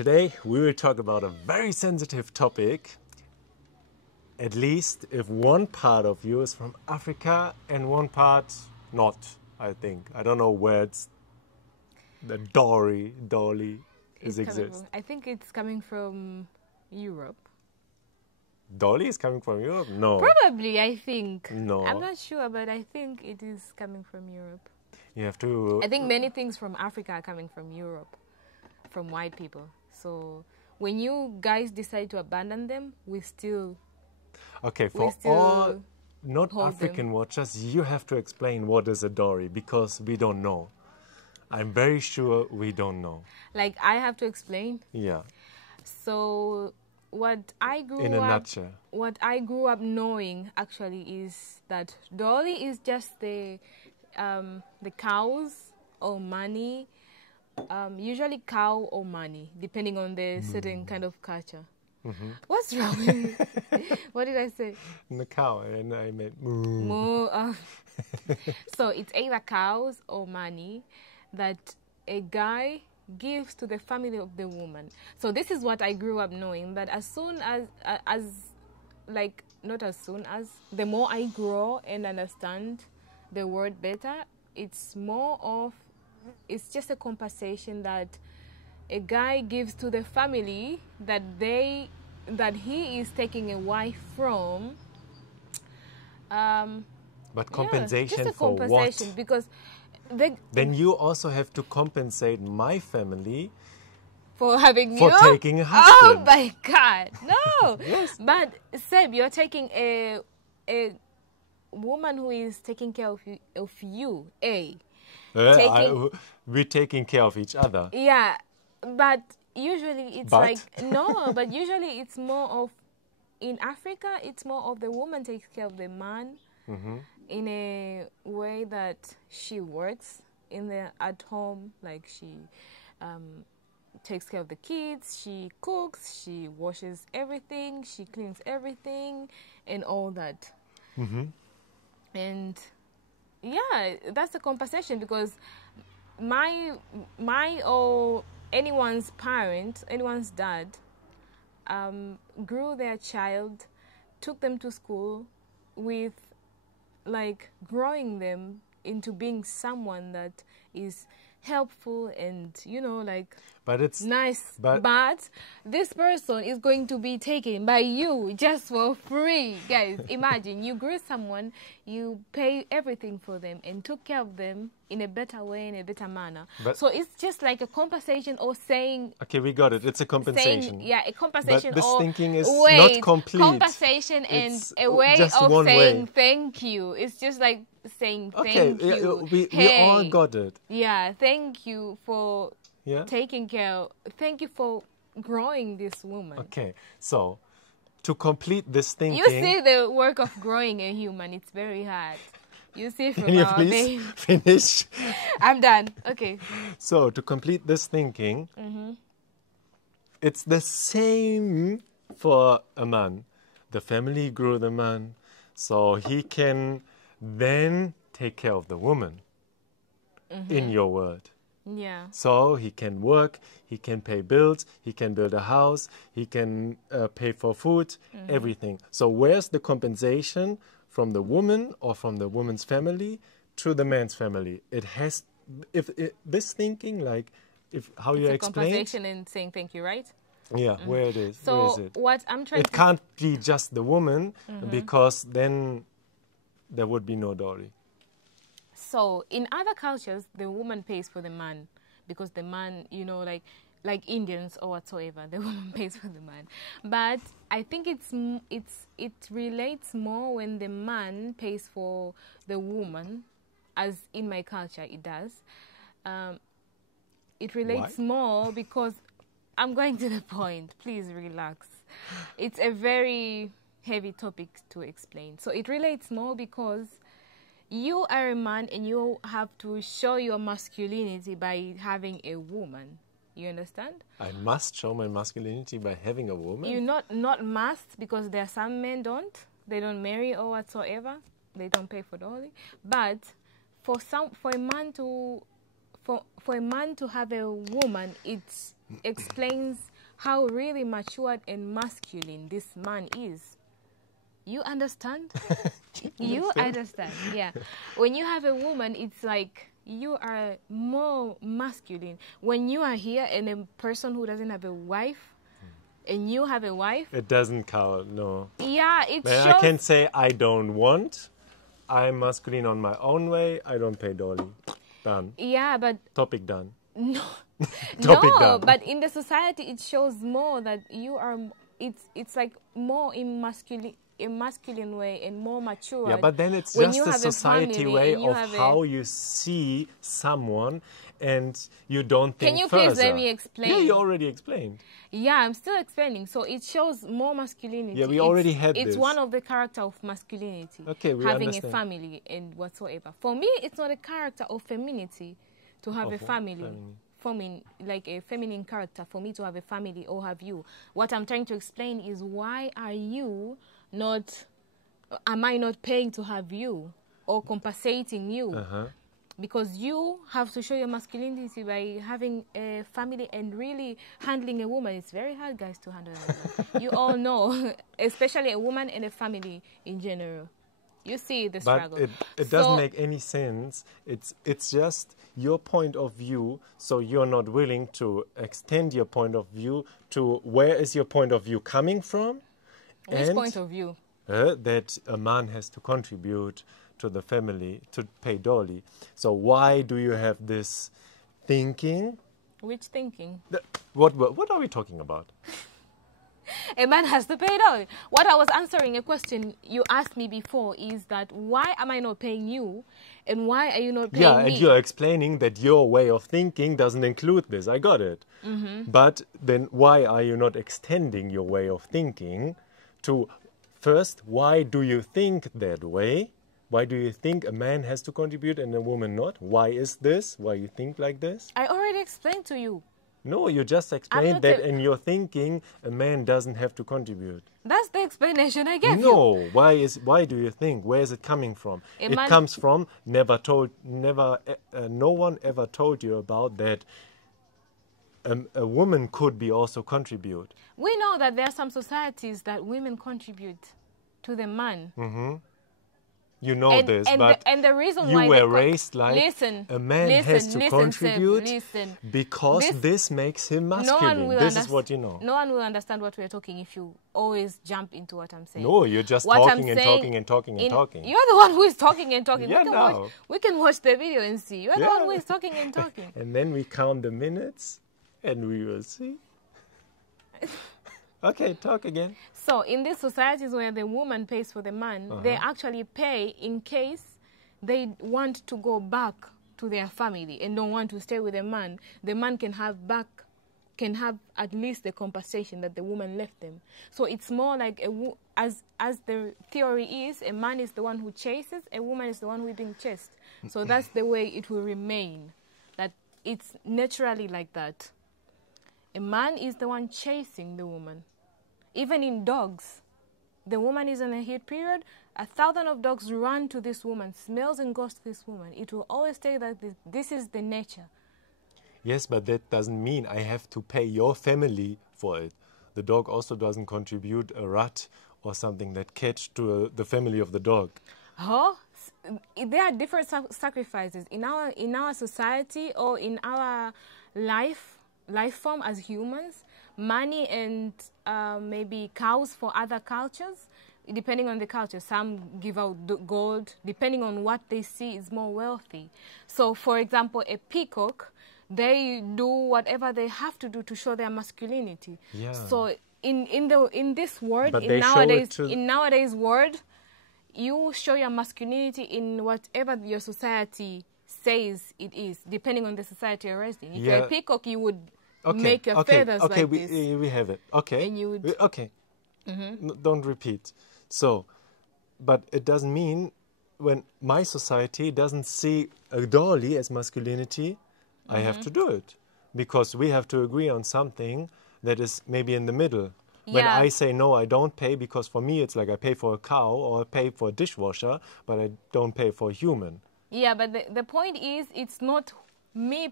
today we will talk about a very sensitive topic. At least if one part of you is from Africa and one part not, I think. I don't know where it's the Dowry exists. I think it's coming from Europe. Dolly is coming from Europe? No. Probably, I think. No. I'm not sure, but I think it is coming from Europe. You have to... I think many things from Africa are coming from Europe, from white people. So when you guys decide to abandon them, we still... Okay, for all not African watchers, you have to explain what is a Dowry, because we don't know. I'm very sure we don't know. Like, I have to explain? Yeah. So... What I grew up knowing actually is that Dowry is just the cows or money, usually cow or money, depending on the certain kind of culture. Mm-hmm. What's wrong with me? What did I say? The cow, and I meant moo. Moo. So it's either cows or money that a guy gives to the family of the woman. So this is what I grew up knowing, that as soon as the more I grow and understand the word better, it's just a compensation that a guy gives to the family that he is taking a wife from. But compensation just a for compensation what? Because then you also have to compensate my family for having taking a husband. Oh my God, no! Yes. But Seb, you're taking a woman who is taking care of you. We're taking care of each other. Yeah, but usually it's but usually it's more of, in Africa, it's more of the woman takes care of the man. Mm-hmm. In a way that she works at home, like she takes care of the kids, she cooks, she washes everything, she cleans everything, and all that. Mm-hmm. And yeah, that's the compensation, because my or anyone's parent, anyone's dad, grew their child, took them to school with growing them into being someone that is helpful and, but it's nice. But this person is going to be taken by you just for free. Guys, imagine you grew someone, you pay everything for them and took care of them in a better way, in a better manner. So it's just like a compensation, or saying... Okay, we got it. It's a compensation. A compensation. But this thinking is not complete. Compensation and a way of saying thank you. It's just like saying thank you. We all got it. Yeah, thank you for taking care. Thank you for growing this woman. Okay, so to complete this thinking... You see the work of growing a human, it's very hard. You see from Can you our please finish? I'm done. Okay. So to complete this thinking, it's the same for a man. The family grew the man, so he can then take care of the woman, in your word. Yeah. So he can work, he can pay bills, he can build a house, he can pay for food, everything. So where's the compensation from the woman or from the woman's family to the man's family? It has, this thinking, how you explain it. Compensation and saying thank you, right? Yeah, where it is. So where is it? What I'm trying it can't be just the woman, because then there would be no Dowry. So in other cultures, the woman pays for the man, because the man, like Indians or whatsoever, the woman pays for the man. But I think it relates more when the man pays for the woman, as in my culture it does. It relates more because I'm going to the point. Please relax. It's a very heavy topic to explain. So it relates more because you are a man and you have to show your masculinity by having a woman. You understand? I must show my masculinity by having a woman? You not must, because there are some men don't. They don't marry or whatsoever. They don't pay for Dowry. But for a man to have a woman, it explains how really matured and masculine this man is. You understand? You understand, yeah. When you have a woman, it's like you are more masculine. When you are here and a person who doesn't have a wife, and you have a wife, it doesn't count, no. Yeah, it shows... I can say I don't want. I'm masculine on my own way. I don't pay Dolly. Done. Yeah, but... Topic done. No. Topic no, done. But in the society, it shows more that you are... It's like more in masculine way and more mature. Yeah, but then it's just a society way of how you see someone, and you don't think. Can you further. Please let me explain? Yeah, you already explained. Yeah, I'm still explaining. So it shows more masculinity. Yeah, we already had this. It's one of the character of masculinity. Okay, we having understand. A family and whatsoever. For me, it's not a character of femininity to have a family. Like a feminine character for me to have a family or have you. What I'm trying to explain is why are you not, am I not paying to have you or compensating you? Because you have to show your masculinity by having a family and really handling a woman. It's very hard, guys, to handle a woman. You all know, especially a woman and a family in general. You see the struggle. But it doesn't make any sense. It's just your point of view, so you're not willing to extend your point of view to where is your point of view coming from? Which point of view? That a man has to contribute to the family, to pay Dolly. So why do you have this thinking? Which thinking? What are we talking about? A man has to pay Dolly. What I was answering a question you asked me before is that why am I not paying you and why are you not paying me? Yeah, and you're explaining that your way of thinking doesn't include this. I got it. But then why are you not extending your way of thinking to first, why do you think that way? Why do you think a man has to contribute and a woman not? Why is this? Why you think like this? I already explained to you. No, you just explained that in your thinking, a man doesn't have to contribute. That's the explanation I gave you. No, why do you think? Where is it coming from? It comes from no one ever told you about that. A woman could be also contribute. We know that there are some societies that women contribute to the man. You know this, but the reason you why were raised like a man has to contribute because this makes him masculine. This is what you know. No one will understand what we're talking if you always jump into what I'm saying. No, you're just talking and talking and talking and talking. You're the one who is talking and talking. Yeah, we can watch the video and see. You're the one who is talking and talking. And then we count the minutes and we will see. Okay, talk again. So in these societies where the woman pays for the man, they actually pay in case they want to go back to their family and don't want to stay with the man. The man can have at least the compensation that the woman left them. So it's more like as the theory is, a man is the one who chases, a woman is the one who is being chased. So that's the way it will remain. That it's naturally like that. A man is the one chasing the woman. Even in dogs, the woman is in a heat period, 1,000 of dogs run to this woman, smells and goes to this woman. It will always say that this is the nature. Yes, but that doesn't mean I have to pay your family for it. The dog also doesn't contribute a rat or something that catch to the family of the dog. Oh, there are different sacrifices in our society or in our life form as humans. Money and maybe cows for other cultures, depending on the culture. Some give out gold, depending on what they see is more wealthy. So, for example, a peacock, they do whatever they have to do to show their masculinity. Yeah. So, in this world, in nowadays world, you show your masculinity in whatever your society says it is, depending on the society you're raised in. If you're a peacock, you would make your feathers like this. Okay, we have it. Okay. And you would... Okay. Don't repeat. So, but it doesn't mean when my society doesn't see a dolly as masculinity, I have to do it. Because we have to agree on something that is maybe in the middle. Yeah. When I say, no, I don't pay, because for me it's like I pay for a cow or I pay for a dishwasher, but I don't pay for a human. Yeah, but the point is, it's not me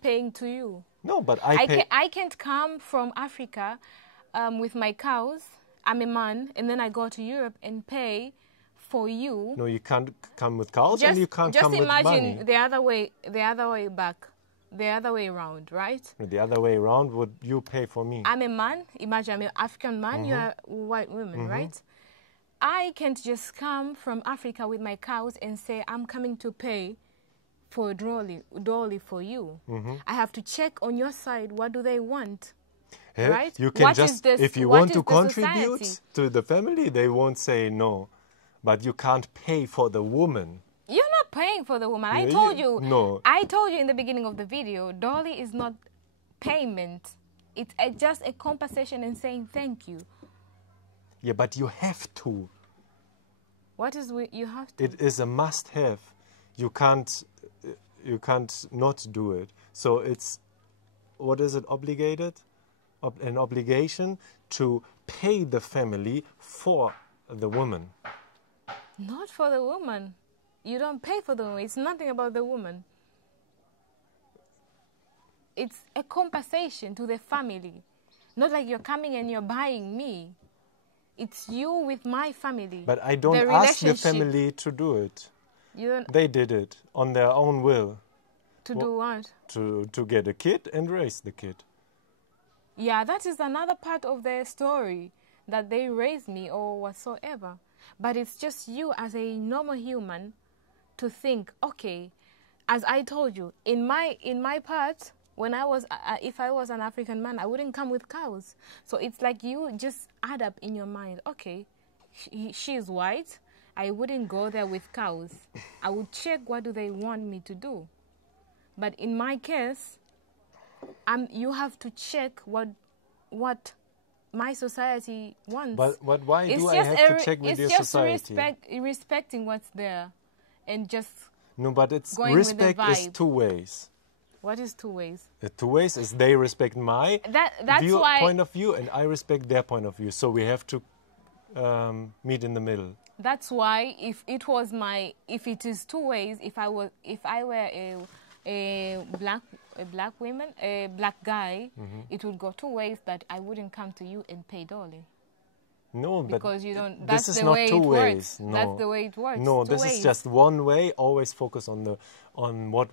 paying to you. No, but I can't come from Africa with my cows. I'm a man, and then I go to Europe and pay for you. No, you can't come with cows, and you can't come with money. Just imagine the other way back, the other way around, right? The other way around, would you pay for me? I'm a man. Imagine I'm an African man. You are a white woman, right? I can't just come from Africa with my cows and say I'm coming to pay for a dolly for you. I have to check on your side. What do they want? Right? You can if you want to contribute to the family, they won't say no. But you can't pay for the woman. You're not paying for the woman. I told you. No. I told you in the beginning of the video, dolly is not payment. It's just a compensation and saying thank you. Yeah, but you have to. What is you have to? It is a must-have. You can't not do it. So it's, what is it, obligated? An obligation to pay the family for the woman. Not for the woman. You don't pay for the woman. It's nothing about the woman. It's a compensation to the family. Not like you're coming and you're buying me. It's you with my family. But I don't ask the family to do it. You don't. They did it on their own will. To do what? To get a kid and raise the kid. Yeah, that is another part of their story, that they raised me or whatsoever. But it's just you as a normal human to think, okay, as I told you, in my part, when I was, if I was an African man, I wouldn't come with cows. So it's like you just add up in your mind, okay, she is white, I wouldn't go there with cows. I would check what do they want me to do. But in my case, you have to check what my society wants. But why do I have to check with your society? It's just respecting what's there, and just no. But it's respect is two ways. What is two ways? Two ways is they respect my point of view, and I respect their point of view. So we have to meet in the middle. That's why if it is two ways, if I were a black guy, it would go two ways, that I wouldn't come to you and pay dolly. No, because but you don't. This is not two ways. No. That's the way it works. No, this is just one way. Always focus on what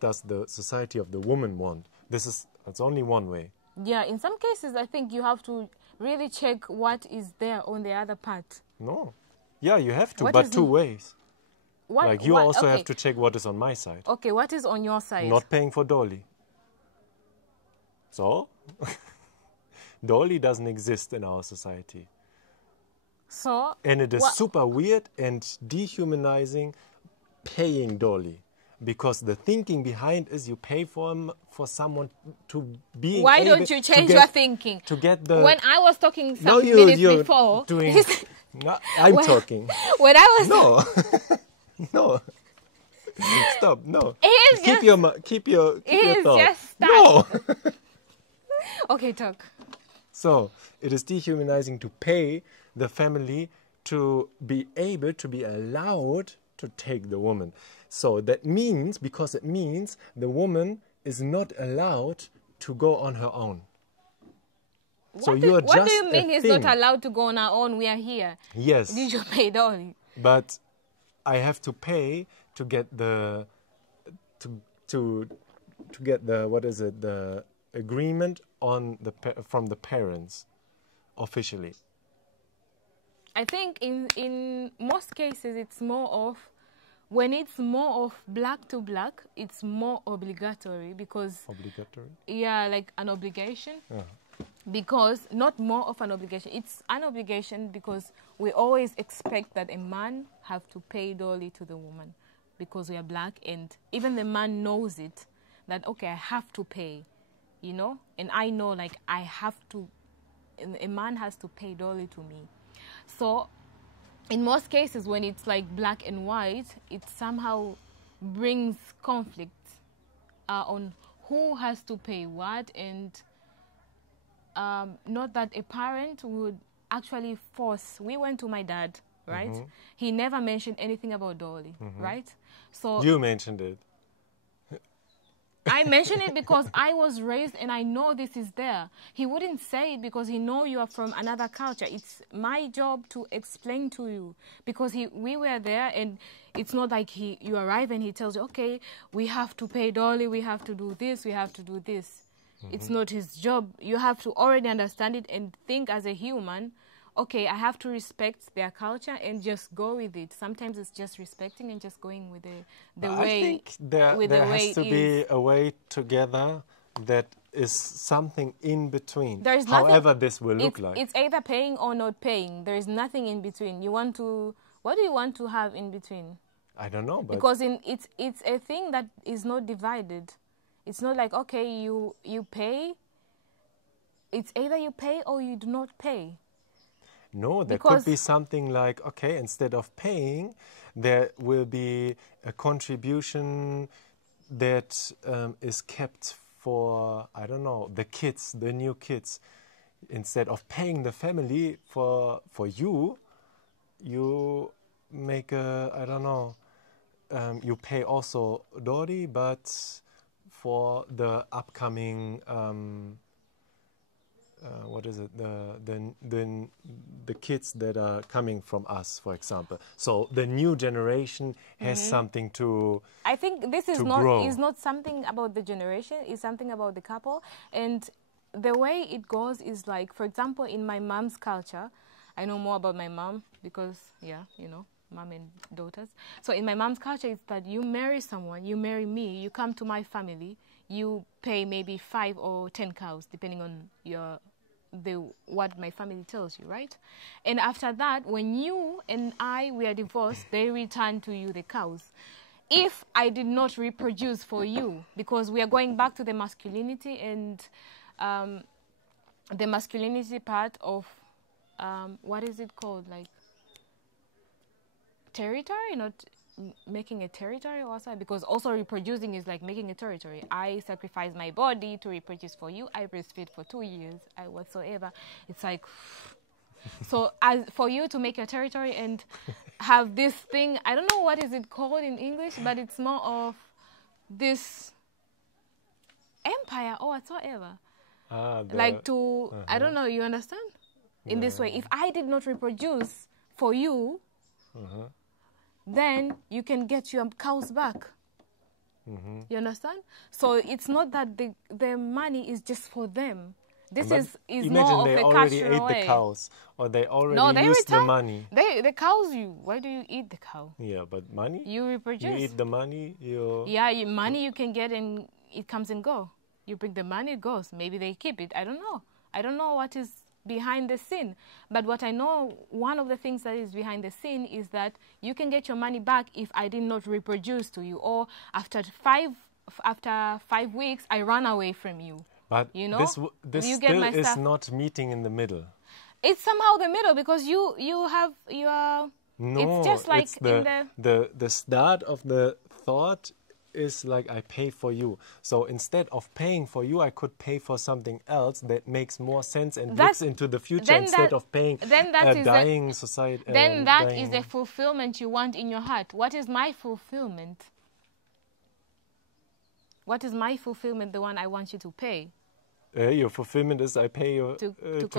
does the society of the woman want. It's only one way. Yeah, in some cases, I think you have to really check what is there on the other part. No, yeah, you have to, but two ways. You also okay. have to check what is on my side. Okay, what is on your side? Not paying for dolly. So, dolly doesn't exist in our society. So, and it is super weird and dehumanizing paying dolly, because the thinking behind is you pay for someone to be. Why don't you change your thinking? To get the. When I was talking some minutes before, no, I'm talking. When I was no. Stop. No. Keep your thought. Just start. No. Okay, talk. So it is dehumanizing to pay the family to be able to be allowed to take the woman. So that means, because it means the woman is not allowed to go on her own. What do you mean he's not allowed to go on her own? We are here. Yes. Did you pay dolly? But I have to pay to get the the agreement from the parents officially. I think in most cases it's more of, when it's more of black to black, it's more obligatory, because like an obligation. Because not more of an obligation, it's an obligation, because we always expect that a man have to pay dolly to the woman, because we are black, and even the man knows it, that okay, I have to pay, and I know, like, I have to, a man has to pay dolly to me. So in most cases, when it's like black and white, it somehow brings conflict on who has to pay what, and not that a parent would actually force. We went to my dad, right? He never mentioned anything about dolly, right? So you mentioned it. I mention it because I was raised and I know this is there. He wouldn't say it because he know you are from another culture. It's my job to explain to you because we were there, and it's not like you arrive and he tells you, okay, we have to pay dowry, we have to do this, we have to do this. It's not his job. You have to already understand it and think as a human, okay, I have to respect their culture and just go with it. Sometimes it's just respecting and just going with the way. I think there has to be a way together that is something in between. There is however this will look like. It's either paying or not paying. There is nothing in between. What do you want to have in between? I don't know. But because it's a thing that is not divided. It's not like, okay, you pay. It's either you pay or you do not pay. No, there could be something like, okay, instead of paying, there will be a contribution that is kept for, I don't know, the kids, the new kids. Instead of paying the family for you, you make a, I don't know, you pay also dowry, but for the upcoming what is it? The kids that are coming from us, for example. So the new generation has something to. I think this is not something about the generation. It's something about the couple, and the way it goes is like, for example, in my mom's culture, I know more about my mom because mom and daughters. So in my mom's culture, it's that you marry someone, you marry me, you come to my family. You pay maybe 5 or 10 cows, depending on what my family tells you, right? And after that, when you and we are divorced, they return to you the cows. If I did not reproduce for you, because we are going back to the masculinity and the masculinity part of, what is it called? Like, territory, not making a territory or something, because also reproducing is like making a territory. I sacrifice my body to reproduce for you. I breastfeed for 2 years, whatsoever. It's like, so as for you to make your territory and have this thing, I don't know what is it called in English, but it's more of this empire or whatsoever. Like to, I don't know, you understand? In this way, if I did not reproduce for you, then you can get your cows back. You understand? So it's not that the money is just for them. This is more of a cultural way. Imagine they already ate the cows, or they already used the money. The cows, why do you eat the cow? Yeah, but money? You reproduce. You eat the money, money you can get and it comes and go. You bring the money, it goes. Maybe they keep it. I don't know. I don't know what is behind the scene. But what I know, one of the things that is behind the scene is that you can get your money back if I did not reproduce to you, or after 5 weeks I run away from you. But this still is not meeting in the middle. It's somehow the middle because you are. No, it's just like the start of the thought is like I pay for you. So instead of paying for you, I could pay for something else that makes more sense and looks into the future instead of paying a dying society. Then that is the fulfillment you want in your heart. What is my fulfillment? What is my fulfillment, the one I want you to pay? Your fulfillment is I pay you to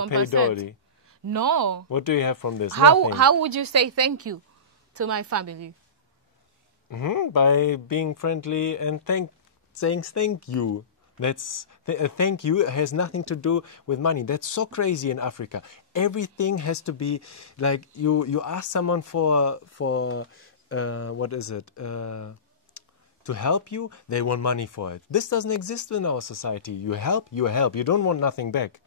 pay dowry. No. What do you have from this? How would you say thank you to my family? By being friendly and saying thank you. Thank you has nothing to do with money. That's so crazy in Africa. Everything has to be like you ask someone for what is it? To help you, they want money for it. This doesn't exist in our society. You help. You don't want nothing back.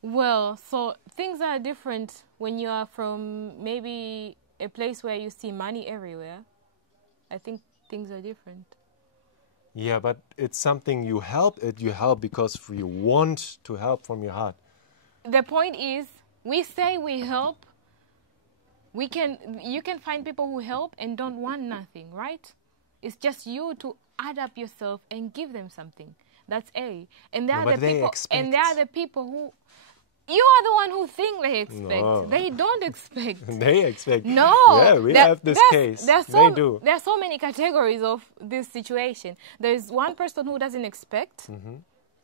Well, so things are different when you are from maybe a place where you see money everywhere. I think things are different. Yeah, but it's something you help. You help because you want to help from your heart. The point is, we say we help. You can find people who help and don't want nothing, right? It's just you to add up yourself and give them something. That's A. And there are the people. And there are the people who. You are the one who think they expect. No. They don't expect. They expect. No. Yeah, we have this case. They do. There are so many categories of this situation. There's one person who doesn't expect,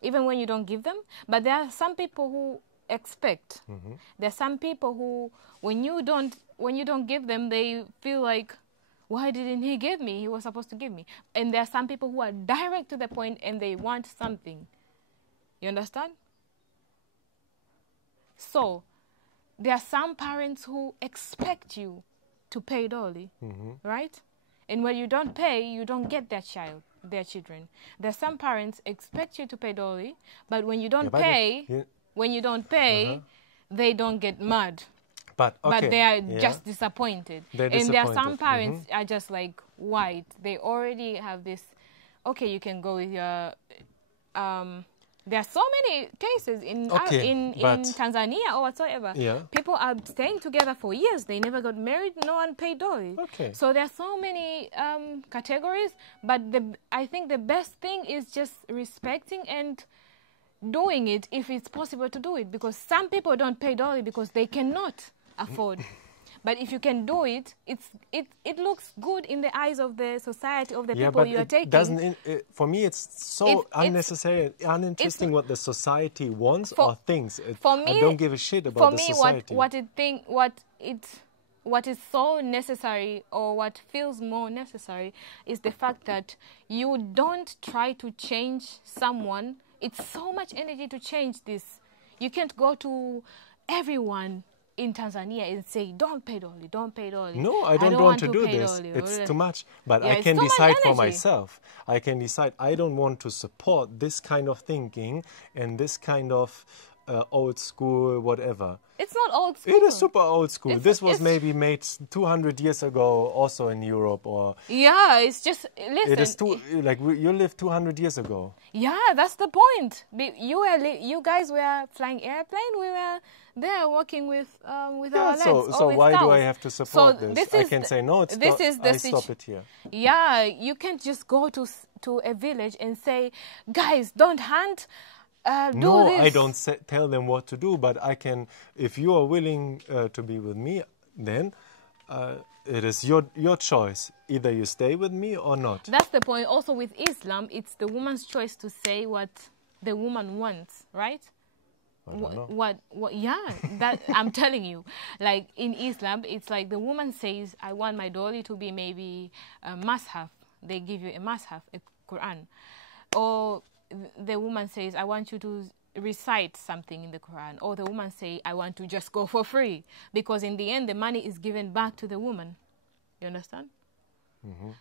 even when you don't give them. But there are some people who expect. There are some people who, when you don't give them, they feel like, why didn't he give me? He was supposed to give me. And there are some people who are direct to the point and they want something. You understand? So, there are some parents who expect you to pay dowry, right? And when you don't pay, you don't get their children. There are some parents expect you to pay dowry, but when you don't pay, they don't get mad. But they are just disappointed. And there are some parents are just like white. They already have this, okay, you can go with your... there are so many cases in Tanzania or whatsoever. Yeah. People are staying together for years. They never got married. No one paid dowry. Okay. So there are so many categories. But I think the best thing is just respecting and doing it if it's possible to do it. Because some people don't pay dowry because they cannot afford. But if you can do it, it looks good in the eyes of the society, of the people you are taking. For me, it's so unnecessary, uninteresting what the society wants or thinks. I don't give a shit about the society. What is so necessary, or what feels more necessary, is the fact that you don't try to change someone. It's so much energy to change this. You can't go to everyone in Tanzania and say, don't pay dowry, don't pay dowry. No, I don't want to do this. It's too much. But I can decide for myself. I can decide I don't want to support this kind of thinking and this kind of old school whatever. It's not old school. It is super old school. This was maybe made 200 years ago also in Europe. Yeah, it's just, listen. It is you lived 200 years ago. Yeah, that's the point. You guys were flying airplane. We were there working with our legs. So why do I have to support this? I can say no. Stop it here. Yeah, you can't just go to a village and say, guys, don't hunt. No, I don't tell them what to do, but I can. If you are willing to be with me, then it is your choice. Either you stay with me or not. That's the point. Also with Islam, it's the woman's choice to say what the woman wants, right? I don't know. Yeah, that I'm telling you. Like in Islam, it's like the woman says, I want my dowry to be maybe a mushaf. They give you a mushaf, a Quran. Or the woman says, I want you to recite something in the Quran. Or the woman say, I want to just go for free. Because in the end, the money is given back to the woman. You understand?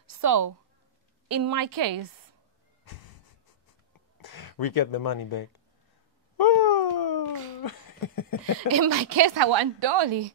So, in my case... we get the money back. In my case, I want dowry.